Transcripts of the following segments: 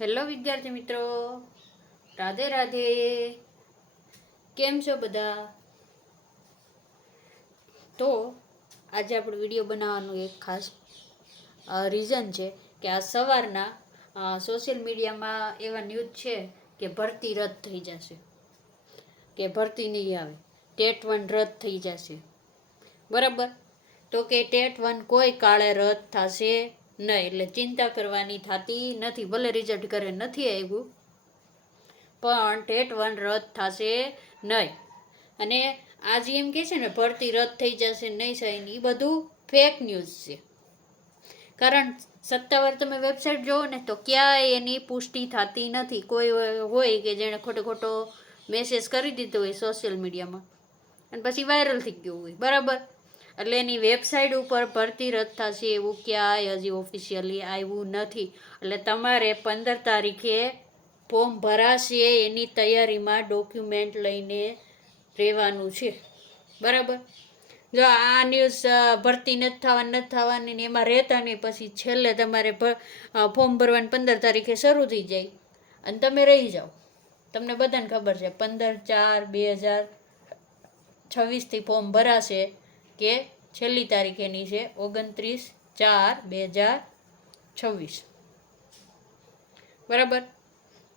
Hello વિદ્યાર્થી મિત્રો, રાધે રાધે. કેમ છો બધા? તો આજે આપણો વિડીયો બનાવવાનું એક ખાસ રીઝન છે કે આ સવારના સોશિયલ મીડિયામાં એવા ન્યૂઝ છે કે ભરતી રદ થઈ જશે, કે ભરતી નહીં આવે, ટેટ 1 રદ થઈ જશે. બરાબર? તો કે ટેટ 1 કોઈ કાળે રદ થશે નહીં, એટલે ચિંતા કરવાની થતી નથી. ભલે રિઝલ્ટ કરે નથી આવ્યું, પણ ટેટ 1 રદ થશે નહીં. અને આજે એમ કે છે ને ભરતી રદ થઈ જશે નહીં થાય, એ બધું ફેક ન્યૂઝ છે. કારણ સત્તાવાર તમે વેબસાઇટ જોવો ને તો ક્યાંય એની પુષ્ટિ થતી નથી. કોઈ હોય કે જેણે ખોટો મેસેજ કરી દીધો હોય સોશિયલ મીડિયામાં અને પછી વાયરલ થઈ ગયું હોય. બરાબર? એટલે એની વેબસાઇટ ઉપર ભરતી રદ થશે એવું ક્યાંય હજી ઓફિશિયલી આવ્યું નથી. એટલે તમારે 15 તારીખે ફોર્મ ભરાશે એની તૈયારીમાં ડોક્યુમેન્ટ લઈને રહેવાનું છે. બરાબર? જો આ ન્યૂઝ ભરતી નથી થવાની ને એમાં રહેતા નહીં, પછી છેલ્લે તમારે ફોર્મ ભરવાની 15 તારીખે શરૂ થઈ જાય અને તમે રહી જાઓ. તમને બધાને ખબર છે 15/4/2026 ફોર્મ ભરાશે, કે છેલ્લી તારીખ એની છે 29/4/2026. બરાબર?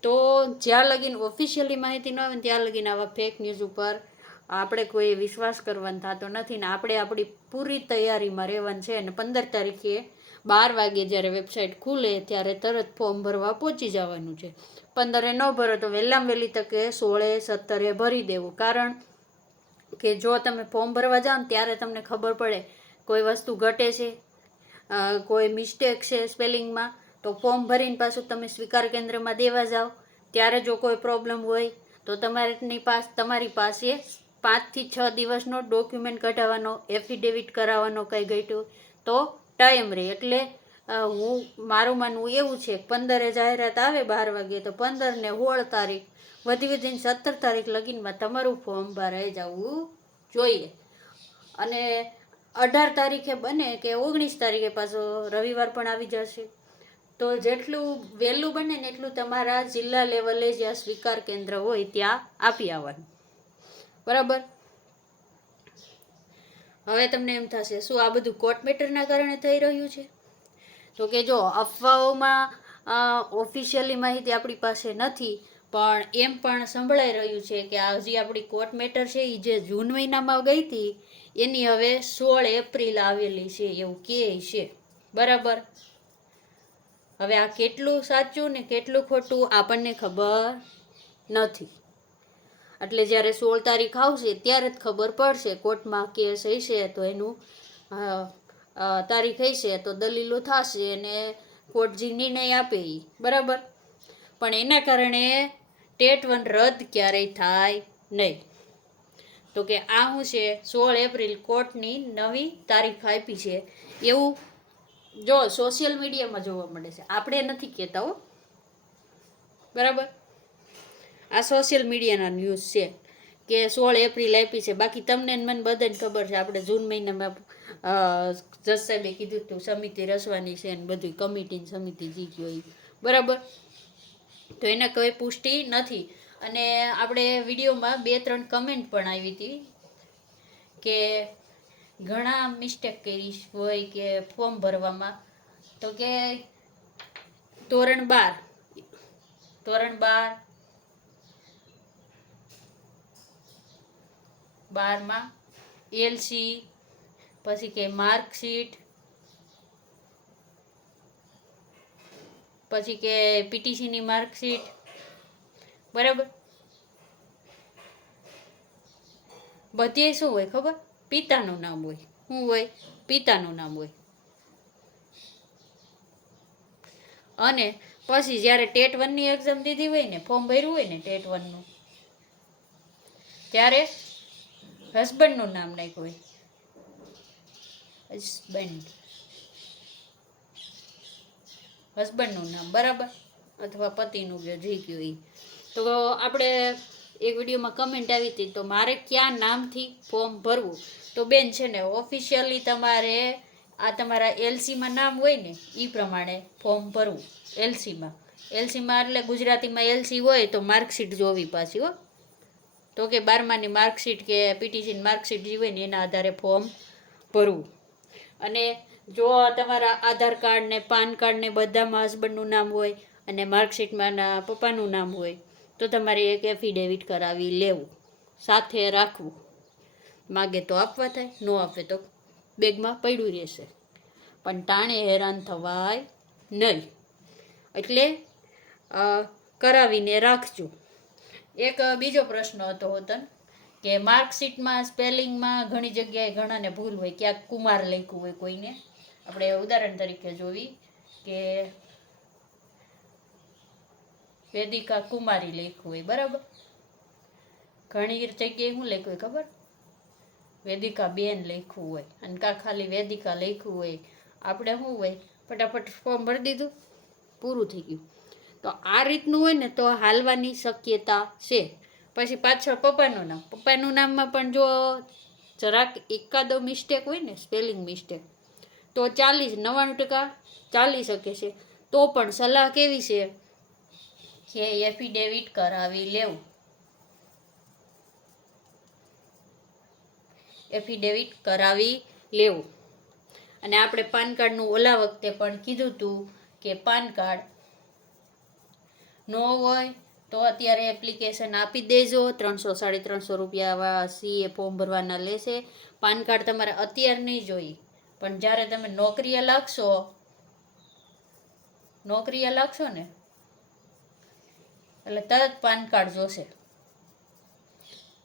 તો જ્યાં લગીન ઓફિશિયલી માહિતી ન આવે ને ત્યાં લગીન આવા ફેક ન્યૂઝ ઉપર આપણે કોઈ વિશ્વાસ કરવાનો થતો નથી ને આપણે આપણી પૂરી તૈયારીમાં રહેવાનું છે. અને 15 તારીખે 12 વાગે જ્યારે વેબસાઇટ ખુલે ત્યારે તરત ફોર્મ ભરવા પહોંચી જવાનું છે. 15 ન ભરો તો વહેલામાં વહેલી તકે 16-17 ભરી દેવું. કારણ કે જો તમે ફોર્મ ભરવા જાઓ ને ત્યારે તમને ખબર પડે કોઈ વસ્તુ ઘટે છે, કોઈ મિસ્ટેક છે સ્પેલિંગમાં, તો ફોર્મ ભરીને પાછું તમે સ્વીકાર કેન્દ્રમાં દેવા જાઓ ત્યારે જો કોઈ પ્રોબ્લેમ હોય તો તમારી પાસે 5 થી 6 દિવસનો ડોક્યુમેન્ટ કઢાવવાનો, એફિડેવિટ કરાવવાનો કંઈ ઘટ્યું તો ટાઈમ રહે. એટલે મારું માનવું એવું છે 15 જાહેરાત આવે 12 વાગે, તો 15 ને 16 તારીખ વધીને 17 તારીખ લગીનમાં તમારું ફોર્મ ભરાઈ જવું જોઈએ. અને 18 તારીખે બને કે 19 તારીખે પાછો રવિવાર પણ આવી જશે, તો જેટલું વહેલું બને ને એટલું તમારા જિલ્લા લેવલે જ્યાં સ્વીકાર કેન્દ્ર હોય ત્યાં આપી આવવાનું. બરાબર? હવે તમને એમ થશે શું આ બધું કોર્ટ મેટરના કારણે થઈ રહ્યું છે? તો કે જો અફવાઓમાં ઓફિશિયલી માહિતી આપણી પાસે નથી, પણ એમ પણ સંભળાઈ રહ્યું છે કે આ હજી આપણી કોર્ટ મેટર છે એ જે જૂન મહિનામાં ગઈ હતી એની હવે 16 એપ્રિલ આવેલી છે એવું કહે છે. બરાબર? હવે આ કેટલું સાચું ને કેટલું ખોટું આપણને ખબર નથી. એટલે જ્યારે 16 તારીખ આવશે ત્યારે જ ખબર પડશે. કોર્ટમાં કેસ હશે તો એનું તારીખ હશે તો દલીલો થશે અને કોર્ટ જે નિર્ણય આપે એ. બરાબર? પણ એના કારણે ટેટ 1 રદ ક્યારેય થાય નહીં. તો કે આ શું છે 16 એપ્રિલ કોર્ટની નવી તારીખ આપી છે એવું જો સોશિયલ મીડિયામાં જોવા મળે છે. આપણે નથી કહેતા હો. બરાબર? આ સોશિયલ મીડિયાના ન્યૂઝ છે કે 16 એપ્રિલ આપી છે. બાકી તમને મને બધાને ખબર છે આપણે જૂન મહિનામાં જજ સાહેબે કીધું હતું સમિતિ રચવાની છે અને બધું કમિટીની સમિતિ જીત્યો એ. બરાબર? તો એને કોઈ પુષ્ટિ નથી. અને આપણે વિડીયોમાં 2-3 કમેન્ટ પણ આવી હતી કે ઘણા મિસ્ટેક કરી હોય કે ફોર્મ ભરવામાં. તો કે ધોરણ 12માં એલસી, પછી કે માર્કશીટ, પછી કે પીટીસીની માર્કશીટ. બરાબર? બધે શું હોય ખબર? પિતાનું નામ હોય. શું હોય? પિતાનું નામ હોય. અને પછી જ્યારે ટેટ 1ની એક્ઝામ દીધી હોય ને, ફોર્મ ભર્યું હોય ને ટેટ 1નું, ત્યારે હસબન્ડનું નામ નાખ્યું હોય. હસબન્ડનું નામ. બરાબર? અથવા પતિનું જે ગયું એ. તો આપણે એક વિડીયોમાં કમેન્ટ આવી હતી તો મારે ક્યાં નામથી ફોર્મ ભરવું? તો બેન છે ને ઓફિશિયલી તમારે આ તમારા એલસીમાં નામ હોય ને એ પ્રમાણે ફોર્મ ભરવું. એલસીમાં એલસીમાં એટલે ગુજરાતીમાં એલસી હોય તો માર્કશીટ જોવી પાછી હો. તો કે 12માની માર્કશીટ કે પીટીસીની માર્કશીટ જે હોય ને એના આધારે ફોર્મ ભરવું. અને જો તમારા આધાર કાર્ડ ને પાન કાર્ડ ને બધામાં હસબન્ડનું નામ હોય અને માર્કશીટમાં પપ્પાનું નામ હોય તો તમારે એક એફિડેવિટ કરાવી લેવું, સાથે રાખવું. માગે તો આપવા થાય, ન આપે તો બેગમાં પડ્યું રહેશે. પણ ટાણે હેરાન થવાય નહીં, એટલે કરાવીને રાખજો. એક બીજો પ્રશ્ન હતો હોતન કે માર્કશીટમાં સ્પેલિંગમાં ઘણી જગ્યાએ ઘણાને ભૂલ હોય, ક્યાંક કુમાર લખ્યું હોય કોઈને. આપણે ઉદાહરણ તરીકે જોવી કે વેદિકા કુમારી લખ્યું હોય, બરાબર. ઘણી જગ્યાએ શું લખ્યું હોય ખબર? વેદિકા બેન લખ્યું હોય, અને કાં ખાલી વેદિકા લખ્યું હોય. આપણે શું હોય, ફટાફટ ફોર્મ ભરી દીધું, પૂરું થઈ ગયું. તો આ રીતનું હોય ને તો હાલવાની શક્યતા છે. પછી પાછળ પપ્પાનું નામમાં પણ જો જરાક એકાદો મિસ્ટેક હોય ને, સ્પેલિંગ મિસ્ટેક, તો 99% ચાલી શકે છે. તો પણ સલાહ કેવી છે કે એફિડેવિટ કરાવી લેવું. એફિડેવિટ કરાવી લેવું. અને આપણે પાન કાર્ડનું ઓલા વખતે પણ કીધું હતું કે પાન કાર્ડ ન હોય તો અત્યારે એપ્લિકેશન આપી દેજો. 300-350 રૂપિયા સીએ ફોર્મ ભરવાના લેશે. પાન કાર્ડ તમારે અત્યારે નહીં જોઈએ, પણ જ્યારે તમે નોકરીએ લાગશો ને એટલે તરત પાન કાર્ડ જોશે.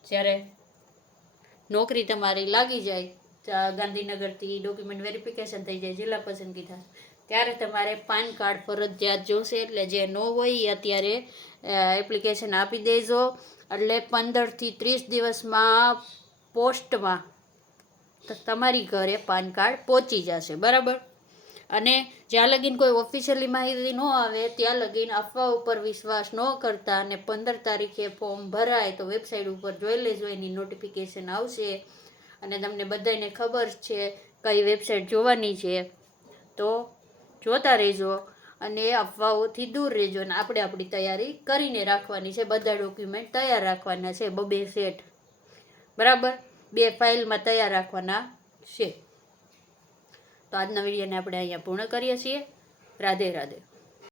જ્યારે નોકરી તમારી લાગી જાય, ગાંધીનગરથી ડોક્યુમેન્ટ વેરિફિકેશન થઈ જાય, જિલ્લા પસંદગી થાય, ત્યારે તમારે પાન કાર્ડ ફરજિયાત જોશે. એટલે જે ન હોય એ અત્યારે એપ્લિકેશન આપી દેજો. એટલે 15થી 30 દિવસમાં પોસ્ટમાં તમારી ઘરે પાન કાર્ડ પહોંચી જશે, બરાબર. અને જ્યાં લગીન કોઈ ઓફિશિયલી માહિતી ન આવે ત્યાં લગીન અફવા ઉપર વિશ્વાસ ન કરતા. અને 15 તારીખે ફોર્મ ભરાય તો વેબસાઇટ ઉપર જોઈ લેજો, એની નોટિફિકેશન આવશે અને તમને બધાને ખબર છે કઈ વેબસાઇટ જોવાની છે. તો જોતા રહેજો અને અફવાઓથી દૂર રહેજો. અને આપણે આપણી તૈયારી કરીને રાખવાની છે. બધા ડોક્યુમેન્ટ તૈયાર રાખવાના છે, 2 સેટ, બરાબર. 2 ફાઇલમાં તૈયાર રાખવાના છે. તો આજના વિડીયોને આપણે અહીંયા પૂર્ણ કરીએ છીએ. રાધે રાધે.